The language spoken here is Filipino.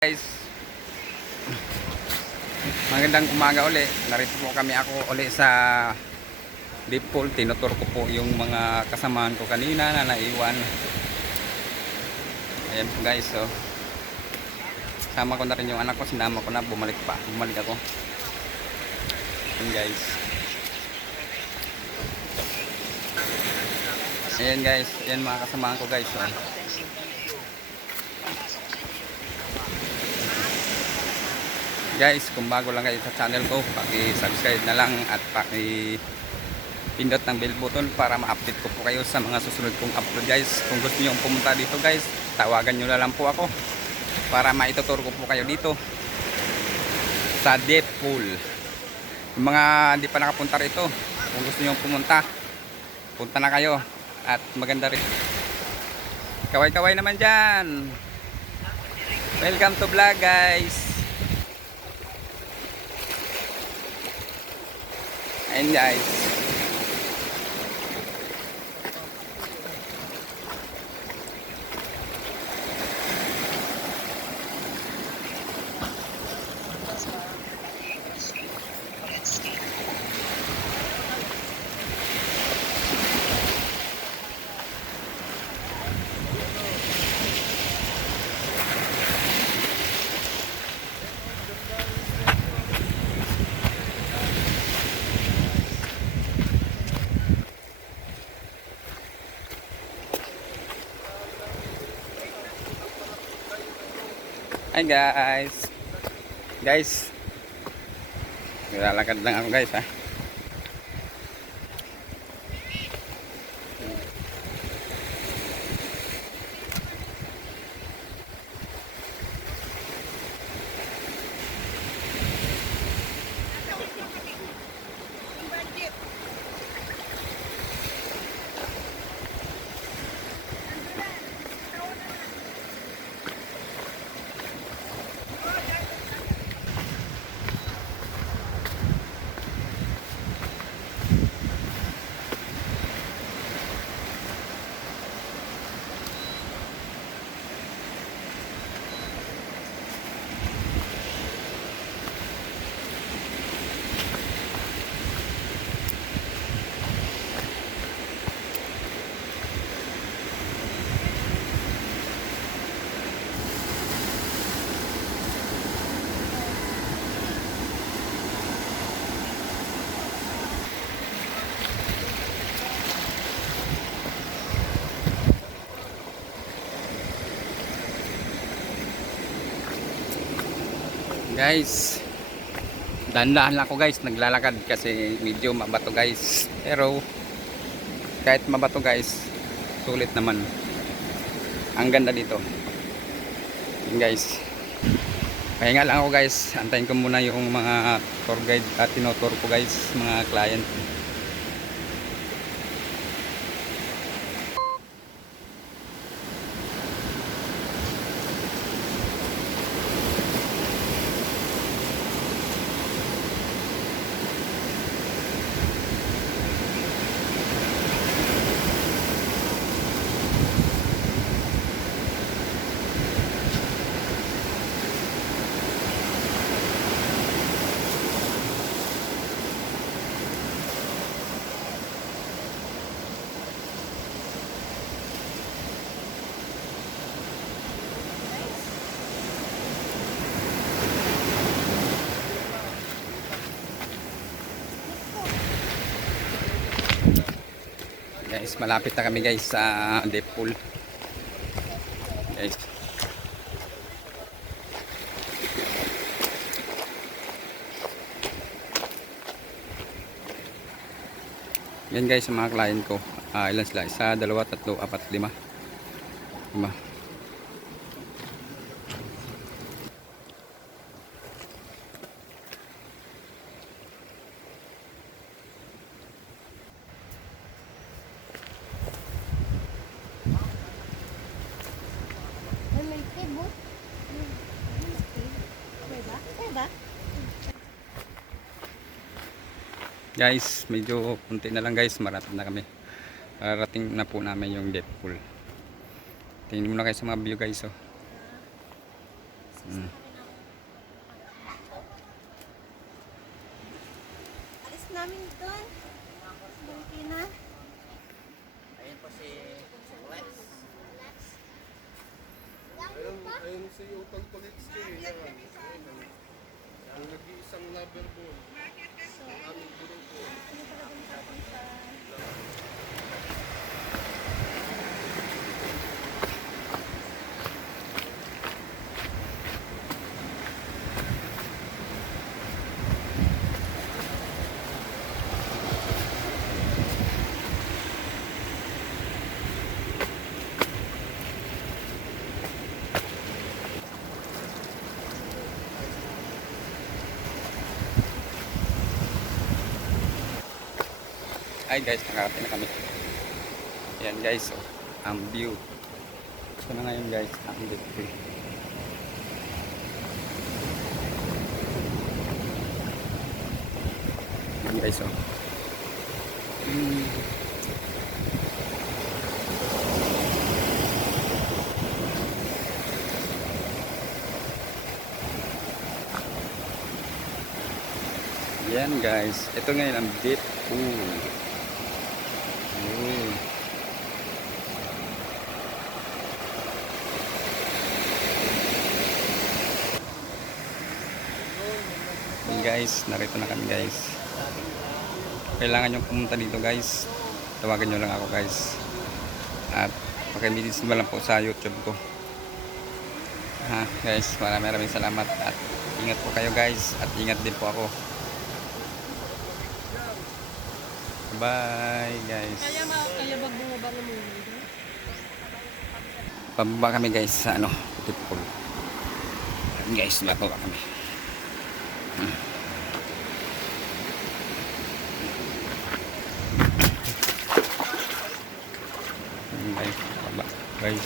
Guys, magandang umaga uli. Narito po ako uli sa deep pool. Tinutur ko po yung mga kasamahan ko kanina na naiwan. Ayan po guys, so sama ko na rin yung anak ko, sinama ko na, bumalik ako. Ayan guys. Ayan guys, ayan mga kasamahan ko guys, so. Guys, kung bago lang kayo sa channel ko, paki-subscribe na lang at paki-pindot ng bell button para ma-update ko po kayo sa mga susunod kong upload guys. Kung gusto niyo pumunta dito guys, tawagan niyo na lang po ako para maituturo ko po kayo dito sa deep pool. Yung mga hindi pa nakapunta rito, kung gusto niyo pumunta, punta na kayo at maganda rin. Kaway-kaway naman dyan. Welcome to vlog guys. Ayan guys. Hi guys. Guys, nilalakad lang ako guys ha. Guys, dahan-dahan lang ako guys, naglalakad kasi medyo mabato guys. Pero kahit mabato guys, sulit naman. Ang ganda dito. Yun guys. Pahinga lang ako guys. Antayin ko muna yung mga tour guide at tinotour ko guys, mga client. Guys, malapit na kami guys sa deep pool. Guys. Yan guys sa mga client ko. Ilan sila? Isa, dalawa, tatlo, apat, lima. Lima. Guys, medyo punti na lang guys, marating na kami. Parating na po namin yung deep pool. Tingnan muna kayo sa mga view guys, oh. Hmm. Alis namin doon. Valentina. Ayun po si Lex. Ayun si Utang Colleagues ko eh. Ang nag-iisang lover boy. Ang aming grupo. Ano pala dun sa atin sa... Ay guys, nakarating na kami. Yan guys, oh, ang view. Ito na ngayon guys, ang view. Yan guys, oh. Yan guys, ito ngayon ang deep pool. Oh. Yan guys, narito na kami guys. Kailangan nyo pumunta dito guys. Tawagan nyo lang ako guys. At pakimidis mo lang po sa YouTube ko. Ha guys, maraming salamat. At ingat po kayo guys. At ingat din po ako. Bye guys. Kaya bag bumaba na muna. Pababa kami guys sa ano, Tipol. Guys, bababa kami. Bye. Baba. Bye.